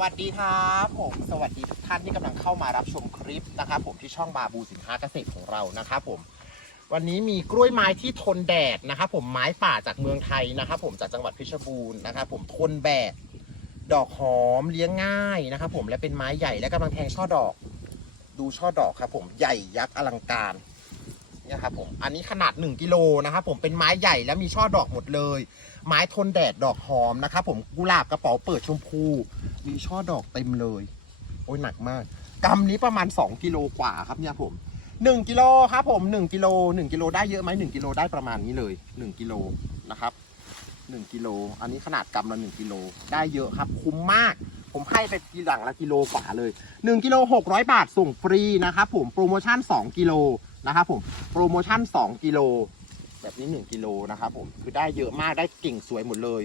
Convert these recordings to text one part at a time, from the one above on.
วัสดีครับผมสวัสดีทุกท่านที่กำลังเข้ามารับชมคลิปนะครับผมที่ช่องบาบูสินค้าเกษตรของเรานะครับผม วันนี้มีกล้วยไม้ที่ทนแดดนะครับผมไม้ป่าจากเมืองไทยนะครับผมจากจังหวัดเพชรบูรณ์นะครับผมทนแดดดอกหอมเลี้ยงง่ายนะครับผมและเป็นไม้ใหญ่และกำลังแทงช่อดอก ดูช่อดอกครับผมใหญ่ยักษ์อลังการเนี่ยครับผมอันนี้ขนาด 1กิโลนะครับผมเป็นไม้ใหญ่และมีช่อดอกหมดเลย ไม้ทนแดดดอกหอมนะครับผมกุหลาบกระเป๋าเปิดชมพู มีช่อดอกเต็มเลย โอ้ยหนักมากกำนี้ประมาณ 2กิโลกว่าครับเนี่ยผม1กิโลครับผม1กิโล1กิโลได้เยอะไหม1กิโลได้ประมาณนี้เลย 1กิโลนะครับ1กิโลอันนี้ขนาดกำละ1กิโลได้เยอะครับ คุ้มมาก ผมให้ไปทีหลังละกิโลกว่าเลย1กิโล600 บาทส่งฟรีนะครับผมโปรโมชั่น 2กิโลนะครับผมโปรโมชั่น 2กิโลแบบนี้ 1กิโลนะครับผมคือได้เยอะมากได้กิ่งสวยหมดเลย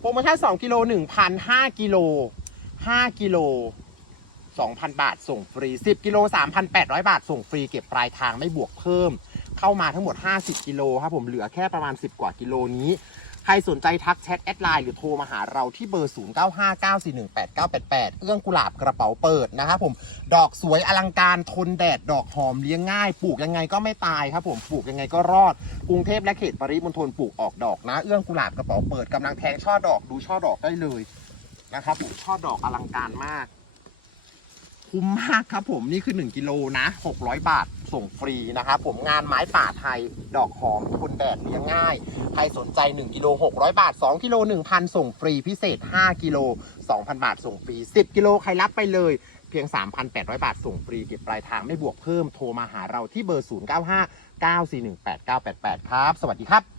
โปรโมชั่น2กิโล1,000 5กิโล5กิโล2,000 บาทส่งฟรี 10กิโล3,800 บาทส่งฟรีเก็บปลายทางไม่บวกเพิ่ม เข้ามาทั้งหมด 50 กิโลครับผมเหลือแค่ประมาณ 10 กว่ากิโลนี้ ใครสนใจทักแชทแอดไลน์หรือโทรมาหาเราที่เบอร์ 0959418988 เอื้องกุหลาบกระเป๋าเปิดนะครับผม ดอกสวยอลังการทนแดด ดอกหอมเลี้ยงง่าย ปลูกยังไงก็ไม่ตายครับผม ปลูกยังไงก็รอด กรุงเทพและเขตปริมณฑลปลูกออกดอกนะ เอื้องกุหลาบกระเป๋าเปิดกำลังแทงช่อดอกดูช่อดอกได้เลยนะครับผมช่อดอกอลังการมาก คุ้มมากครับผมนี่คือ 1 กิโลนะ 600 บาทส่งฟรีนะครับผมงานไม้ป่าไทย ดอกหอมทนแดดเลี้ยงง่าย ใครสนใจ 1 กิโล 600 บาท 2 กิโล 1,000 ส่งฟรีพิเศษ 5 กิโล 2,000 บาทส่งฟรี 10 กิโล ใครรับไปเลยเพียง 3,800 บาท ส่งฟรีเก็บปลายทางไม่บวกเพิ่มโทรมาหาเราที่เบอร์ 095 941 8988 ครับ สวัสดีครับ